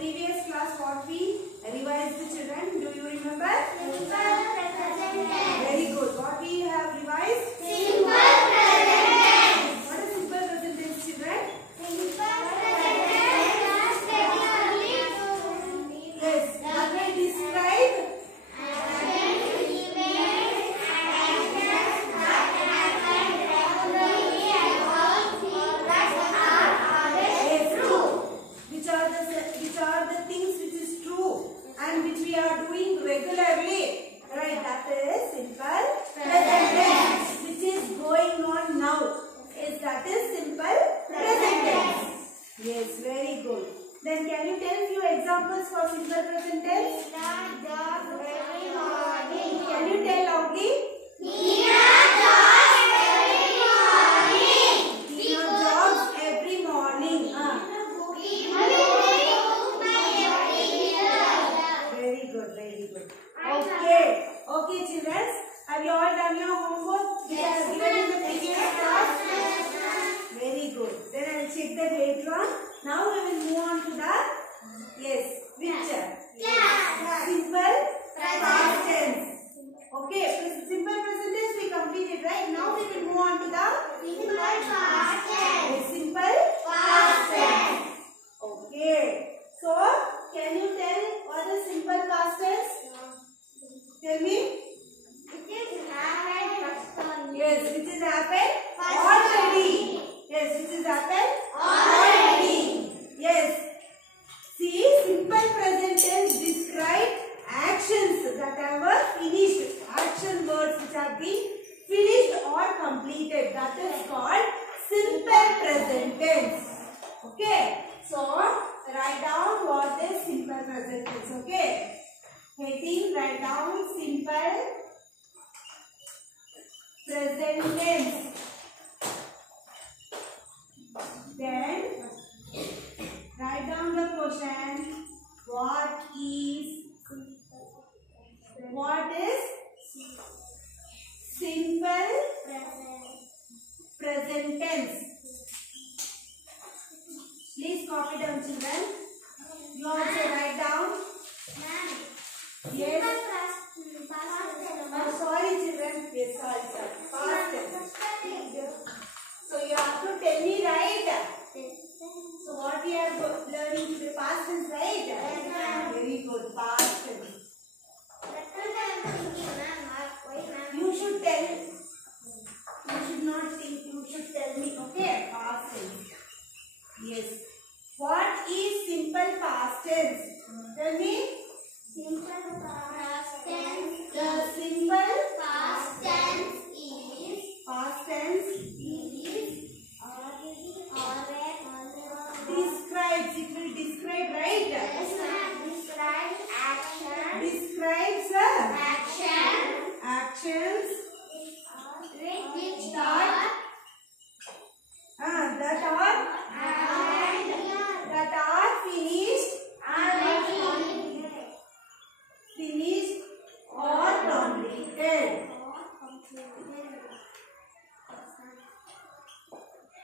previous class what we revised the children, do you remember? Simple present tense. Very good. What we have revised? Simple present tense. What is simple present tense, children? Simple present tense. Yes. That will describe Actions, events, actions that happen regularly or that are always true. which are the things which is true and which we are doing regularly. Right, that is simple present tense. Which is going on now. Is that is simple present tense. Yes, very good. Then can you tell few examples for simple present tense? Can you tell loudly? Tina jogs every morning. Very good, very good. Okay, children. Have you all done your homework? Yes, Given in the ma'am. previous class? Very good. Then I will check that later on. Now we will move on to the picture. Class. Simple past tense. Okay, simple present tense we completed, right? Now we will move on to the Simple past tense. simple Past tense. Okay. So, can you tell what is simple past tense? Tell me. It is happened. Yes, which has happened First already. Yes, which has happened already. Yes. See, simple present tense describe actions that have finished. Action words which have been finished or completed. That is called simple present tense. Okay. So, write down what is simple present tense. Okay. Heading, write down simple present tense. Then write down the question. What is simple present tense? Please copy down, children. You also write down. Yes. Oh, sorry, children. Yes, sorry. Past tense. So you have to tell me, right? So what we are learning today, past tense, right? Yes, ma'am. Very good, past tense. You should tell. You should not think. You should tell me. Okay, past tense. Yes. What is simple past tense? Tell me. Simple past tense. The simple Past tense is past tense describes. It will describe, right? describe action. Describes actions Which that are finished or completed.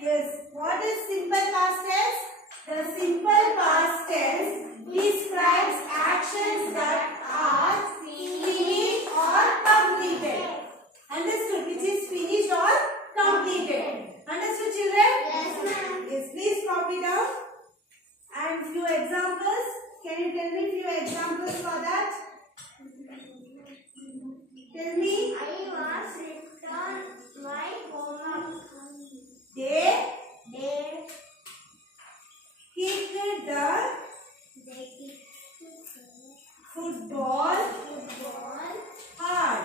Yes. What is simple past tense? The simple past tense describes actions that are finished or completed. Understood? Which is finished or completed. Understood, children? Yes, ma'am. Yes. Please copy down. And few examples. Can you tell me few examples for that? Tell me. I was returned my homework. They They kicked the football hard.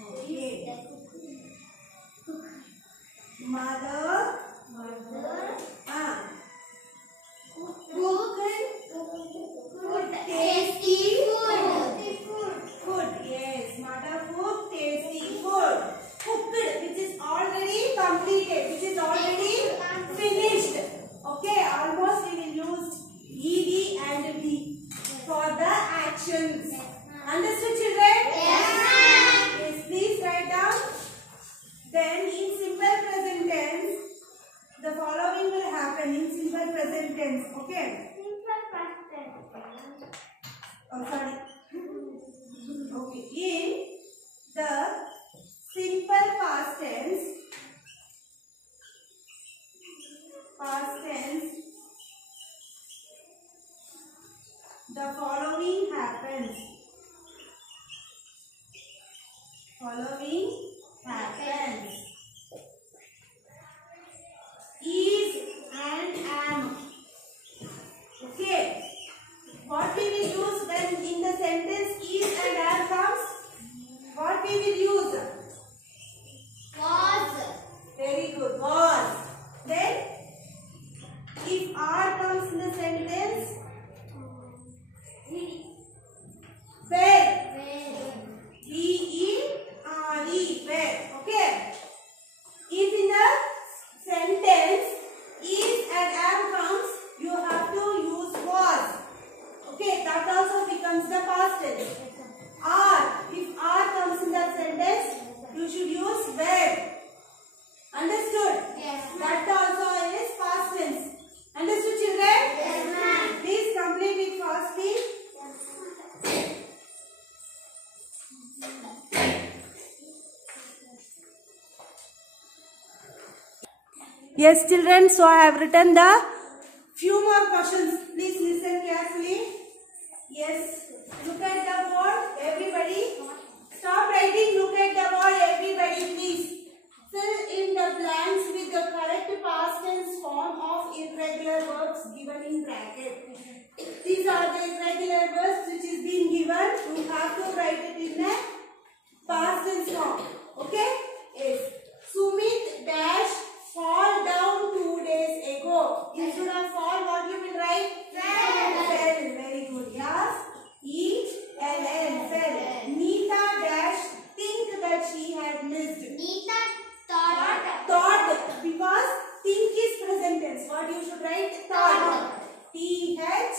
Okay. Mother cooked tasty food. Yes. Oh, sorry. Okay. In the simple past tense, the following happens. Is and am. Okay. What we will use when in the sentence is and am comes? What we will use? Was. Very good. Was. Then, if are comes in the sentence, where? V-E-R-E. Where? Okay. If in the sentence is and am comes, you have to use was. Okay, that also becomes the past tense. Are. If are comes in that sentence, you should use where. Understood? Yes. That also is past tense. Understood, children? Yes, ma'am. Please complete it fastly. Yes, children. So I have written the few more questions. Please listen carefully. Yes. Look at the board, everybody. Stop writing. Look at the board, everybody, please. Fill in the blanks with the correct past tense form of irregular verbs given in bracket. These are the irregular verbs which is being given. You have to write it in a past tense form. Okay? Yes. Sumit dash fall down 2 days ago. Instead of fall, what you will write? Fell. Very good. Yes. E-L-L. Fell. Neeta dash think that she had missed. Neeta thought. Thought, because think is present tense. What you should write? Thought. T-H-O-U-G-H-T.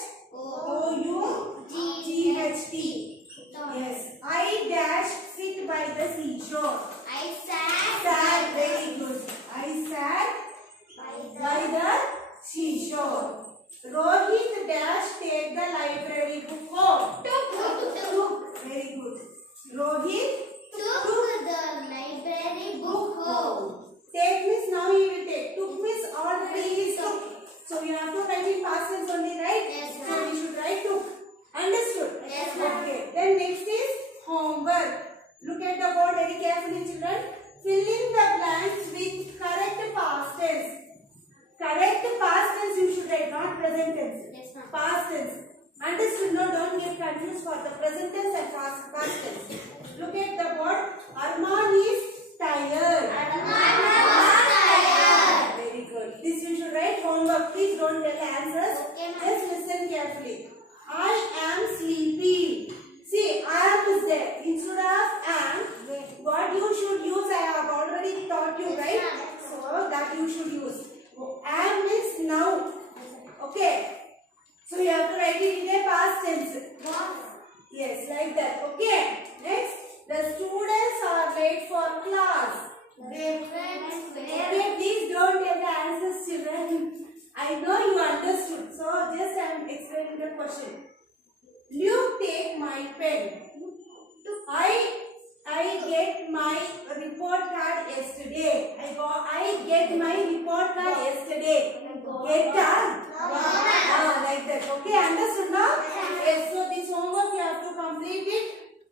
Yes. I dash sit by the seashore. I sat. Sat. Very good. I sat by the seashore. Rohit dash take the library book home. Took. Very good. Rohit Took the library book home. take means now he will take. Took means already he took. So you have to write in past tense only, right? Yes, So ma'am. we should write took. Understood? Yes, ma'am. Okay. Then next is homework. Look at the board very carefully, children. Fill in the blanks with correct past tense. Correct past tense you should write, not present tense. Yes, ma'am. Past tense. Understood? No, don't get confused for the present tense and past tense. Look at the board. Arman is tired. Very good. This you should write homework. Please don't tell answers. Okay, ma'am. Just listen carefully. I am sleepy. See, am is there. Instead of am, what you should use, I have already taught you, Yes, right? ma'am. So, that you should use. Am is now. Okay. So, you have to write it in a past tense. Yes, like that. Okay. Next, the students are late for class. Okay, please don't get the answers, children. I know you understood. So, just I am explaining the question. Luke, take my pen. I get my report card yesterday. I get my report card yesterday. Get done? Like that. Okay, understood now? Yes, so this homework you have to complete it.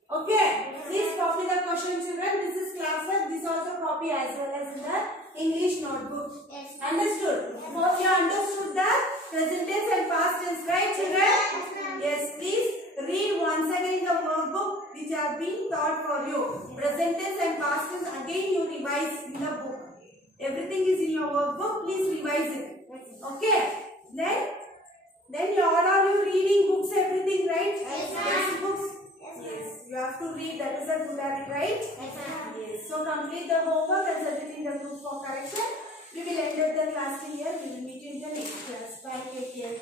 Okay, please copy the question, children. This is class work. This also copy as well as in the English notebook. Yes. Understood? Hope you understood the present tense and past tense, right, children? Yes, please read once again the workbook which have been taught for you. Present tense and past tense again you revise in the book. Everything is in your workbook. Please revise it. Okay. Then all are you reading books, everything, right? Yes, ma'am. Textbooks. Yes. You have to read. That is a good habit, right? Yes. So complete the homework and send it in the group for correction. We will end up the class here. We will meet you in the next class. Bye. Take care.